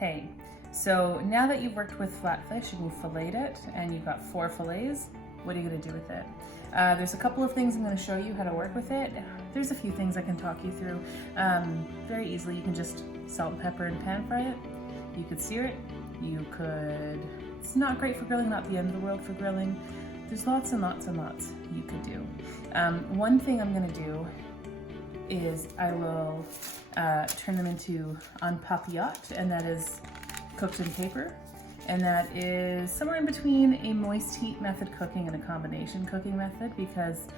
Hey, so now that you've worked with flatfish and you've filleted it and you've got 4 fillets, what are you going to do with it? There's a couple of things I'm going to show you how to work with it. There's a few things I can talk you through very easily. You can just salt and pepper and pan fry it. You could sear it. You could, it's not great for grilling, not the end of the world for grilling. There's lots and lots and lots you could do. One thing I'm going to do is I will turn them into en papillote, and that is cooked in paper. And that is somewhere in between a moist heat method cooking and a combination cooking method, because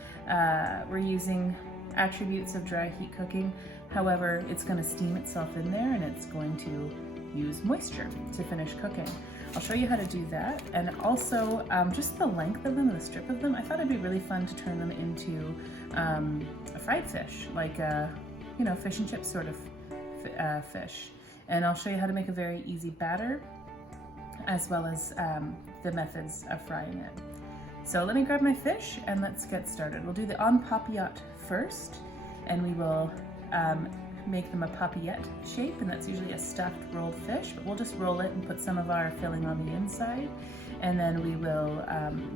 we're using attributes of dry heat cooking. However, it's going to steam itself in there and it's going to use moisture to finish cooking. I'll show you how to do that, and also just the length of them and the strip of them. I thought it'd be really fun to turn them into a fried fish, like a, you know, fish and chips sort of fish. And I'll show you how to make a very easy batter, as well as the methods of frying it. So let me grab my fish and let's get started. We'll do the en papillote first, and we will make them a papillette shape, and that's usually a stuffed rolled fish, but we'll just roll it and put some of our filling on the inside, and then we will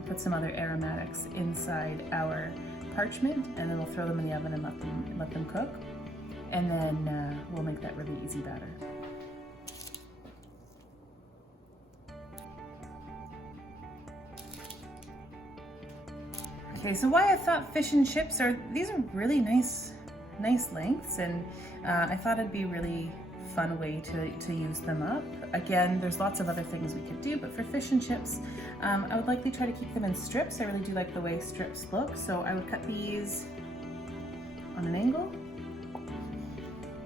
put some other aromatics inside our parchment, and then we'll throw them in the oven and let them cook, and then we'll make that really easy batter. Okay, so why I thought fish and chips these are really nice lengths, and I thought it'd be a really fun way to use them up. Again, there's lots of other things we could do, but for fish and chips, I would likely try to keep them in strips. I really do like the way strips look, so I would cut these on an angle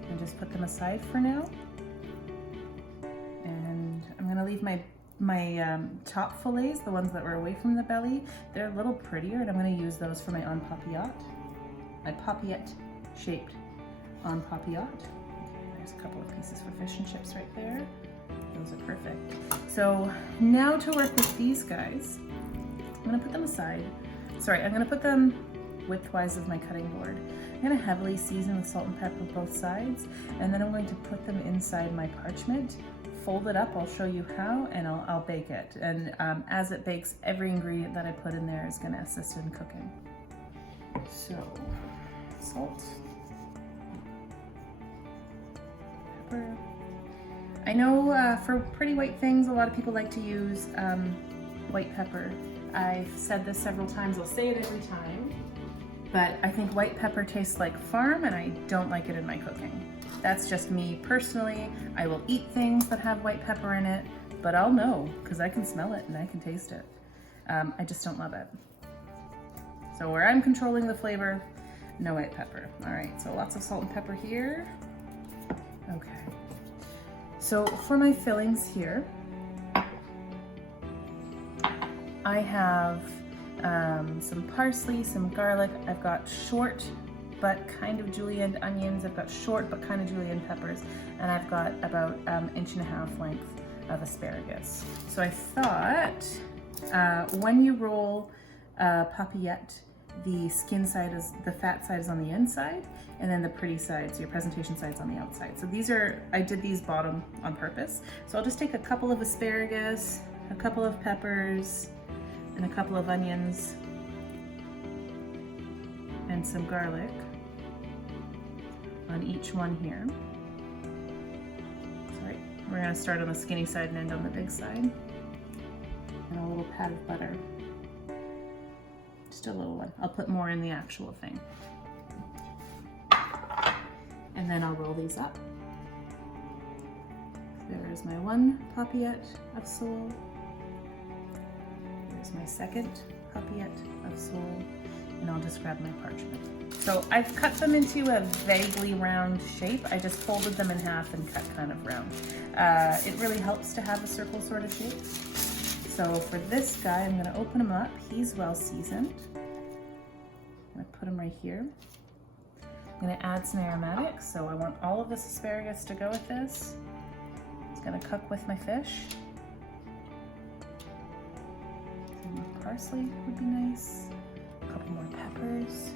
and just put them aside for now. And I'm gonna leave my top fillets, the ones that were away from the belly, they're a little prettier, and I'm going to use those for my en papillote, my papillette shaped en papillote. Okay, there's a couple of pieces for fish and chips right there. Those are perfect. So now to work with these guys, I'm going to put them aside. Sorry, I'm going to put them widthwise of my cutting board. I'm going to heavily season with salt and pepper both sides, and then I'm going to put them inside my parchment. Fold it up, I'll show you how, and I'll bake it. And as it bakes, every ingredient that I put in there is going to assist in cooking. So, salt, pepper. I know for pretty white things, a lot of people like to use white pepper. I've said this several times, I'll say it every time, but I think white pepper tastes like farm, and I don't like it in my cooking. That's just me personally. I will eat things that have white pepper in it, but I'll know because I can smell it and I can taste it. I just don't love it. So where I'm controlling the flavor, no white pepper. All right, so lots of salt and pepper here. Okay. So for my fillings here, I have some parsley, some garlic. I've got short but kind of julienne onions. I've got short but kind of julienne peppers, and I've got about 1.5 inch length of asparagus. So I thought when you roll papillette, the skin side is, the fat side is on the inside, and then the pretty side, so your presentation side's on the outside. So these are, I did these bottom on purpose. So I'll just take a couple of asparagus, a couple of peppers, and a couple of onions, and some garlic on each one here. Sorry, we're gonna start on the skinny side and end on the big side. And a little pat of butter. Just a little one. I'll put more in the actual thing. And then I'll roll these up. There's my one papillette of sole. There's my second papillette of sole. And I'll just grab my parchment. So I've cut them into a vaguely round shape. I just folded them in half and cut kind of round. It really helps to have a circle sort of shape. So for this guy, I'm gonna open him up. He's well seasoned. I'm gonna put him right here. I'm gonna add some aromatics. So I want all of this asparagus to go with this. It's gonna cook with my fish. Some parsley would be nice. A couple more peppers,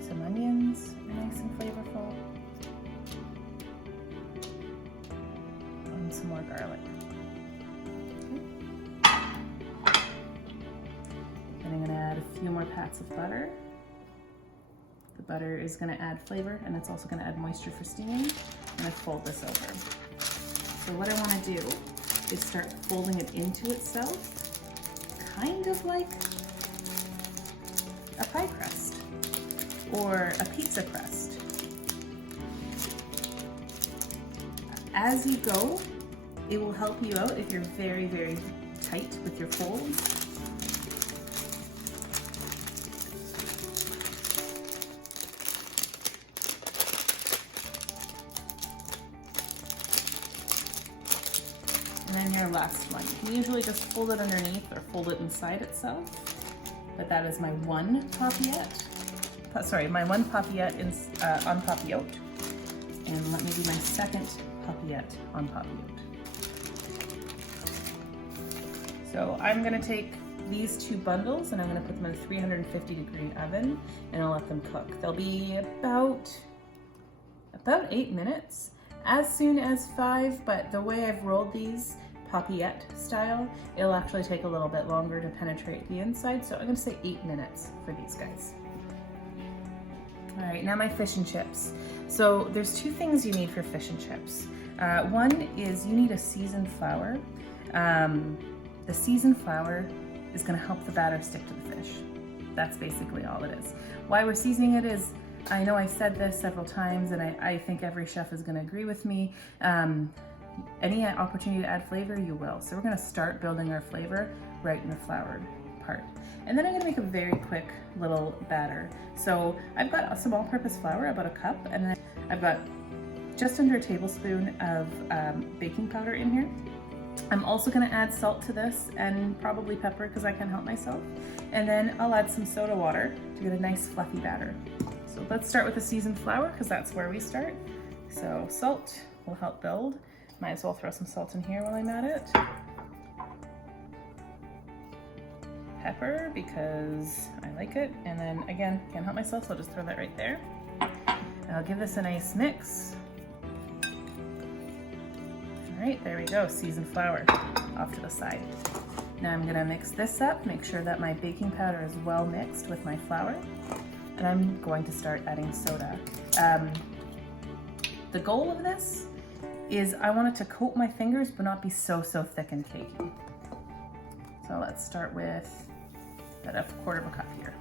some onions, nice and flavorful. some more garlic. And I'm gonna add a few more pats of butter. The butter is gonna add flavor, and it's also gonna add moisture for steaming. I'm gonna fold this over. So what I wanna do is start folding it into itself, kind of like a pie crust or a pizza crust. As you go, it will help you out if you're very, very tight with your folds. And then your last one. You can usually just fold it underneath or fold it inside itself. But that is my one papillette. Sorry, my one papillette on papillote. And let me do my second papillette on papillote. So I'm gonna take these two bundles and I'm gonna put them in a 350-degree oven and I'll let them cook. They'll be about 8 minutes, as soon as 5, but the way I've rolled these, papillette style, it'll actually take a little bit longer to penetrate the inside, so I'm gonna say 8 minutes for these guys. All right, now my fish and chips. So there's two things you need for fish and chips. One is you need a seasoned flour. The seasoned flour is gonna help the batter stick to the fish. That's basically all it is. Why we're seasoning it is, I know I've said this several times and I think every chef is gonna agree with me. Any opportunity to add flavor, you will. So we're gonna start building our flavor right in the floured part. And then I'm gonna make a very quick little batter. So I've got some all-purpose flour, about a cup, and then I've got just under a tablespoon of baking powder in here. I'm also gonna add salt to this and probably pepper because I can't help myself. And then I'll add some soda water to get a nice fluffy batter. So let's start with the seasoned flour because that's where we start. So salt will help build. Might as well throw some salt in here while I'm at it. Pepper because I like it. And then again, can't help myself, so I'll just throw that right there. And I'll give this a nice mix. All right, there we go, seasoned flour off to the side. Now I'm gonna mix this up, make sure that my baking powder is well mixed with my flour. And I'm going to start adding soda. The goal of this is I want it to coat my fingers but not be so thick and cakey. So let's start with about a quarter of a cup here.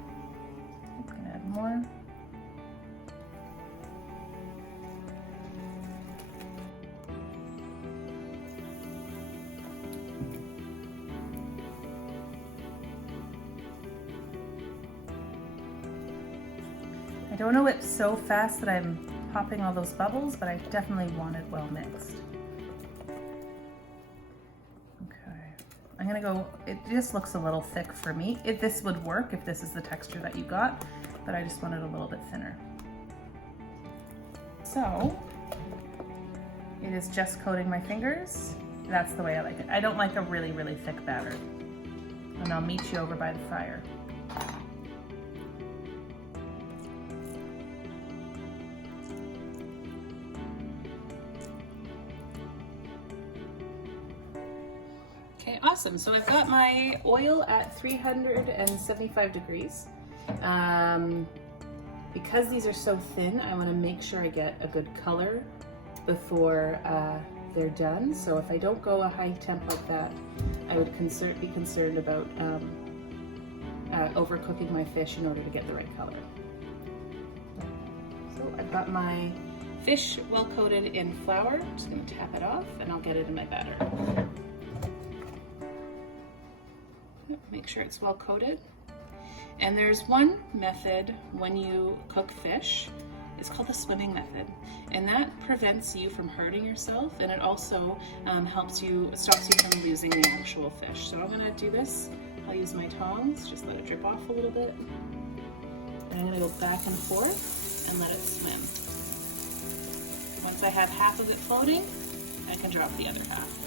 I'm gonna add more. I don't know it so fast that I'm popping all those bubbles, but I definitely want it well mixed. Okay, I'm gonna go, it just looks a little thick for me. This would work if this is the texture that you got, but I just want it a little bit thinner. So, it is just coating my fingers. That's the way I like it. I don't like a really thick batter. And I'll meet you over by the fire. Okay, awesome. So I've got my oil at 375 degrees. Because these are so thin, I want to make sure I get a good color before they're done. So if I don't go a high temp like that, I would be concerned about overcooking my fish in order to get the right color. So I've got my fish well coated in flour. I'm just going to tap it off and I'll get it in my batter. Make sure it's well coated. And there's one method when you cook fish, it's called the swimming method. And that prevents you from hurting yourself, and it also stops you from losing the actual fish. So I'm gonna do this. I'll use my tongs, just let it drip off a little bit. And I'm gonna go back and forth and let it swim. Once I have half of it floating, I can drop the other half.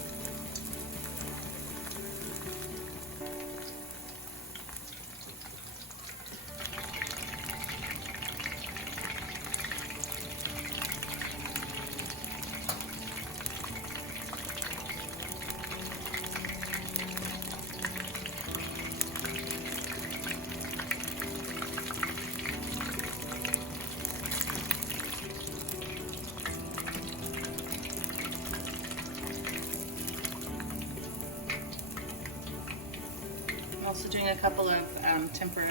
also doing a couple of tempura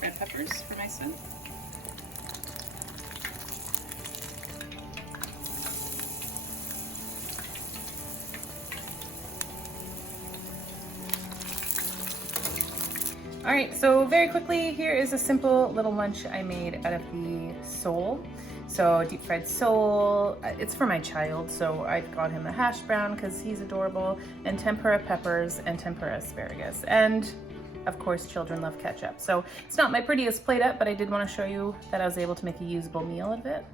red peppers for my son. All right, so very quickly, here is a simple little lunch I made out of the sole. So deep fried sole, it's for my child, so I've got him a hash brown because he's adorable, and tempura peppers and tempura asparagus. And of course, children love ketchup. So it's not my prettiest plate up, but I did want to show you that I was able to make a usable meal out of it.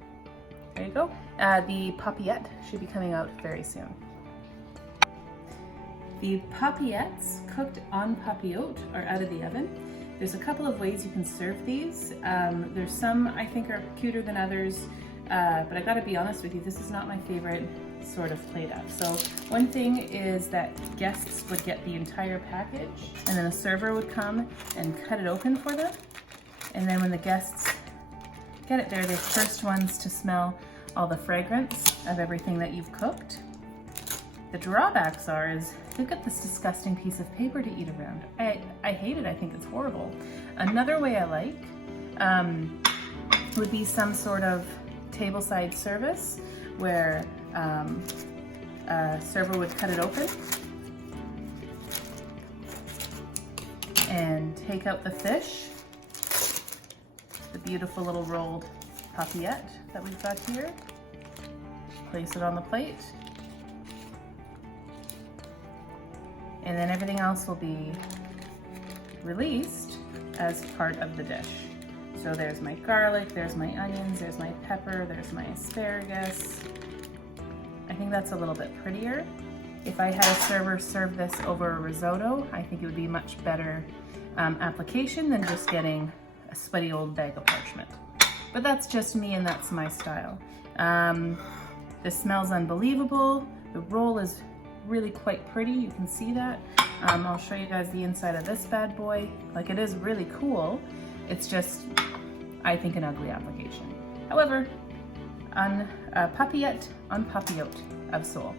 There you go. The papillette should be coming out very soon. The papillettes cooked en papillote are out of the oven. There's a couple of ways you can serve these. There's some I think are cuter than others, but I gotta be honest with you, this is not my favorite sort of plate up. So one thing is that guests would get the entire package, and then a server would come and cut it open for them. And then when the guests get it, they're the first ones to smell all the fragrance of everything that you've cooked. The drawbacks is they've got this disgusting piece of paper to eat around. I hate it, I think it's horrible. Another way I like would be some sort of tableside service where a server would cut it open and take out the fish, the beautiful little rolled papillette that we've got here, place it on the plate, and then everything else will be released as part of the dish. So there's my garlic, there's my onions, there's my pepper, there's my asparagus. I think that's a little bit prettier. If I had a server serve this over a risotto, I think it would be much better application than just getting a sweaty old bag of parchment. But that's just me and that's my style. This smells unbelievable. The roll is really quite pretty, you can see that. I'll show you guys the inside of this bad boy. Like, it is really cool. It's just, I think, an ugly application. However, papillette en papillote of sole.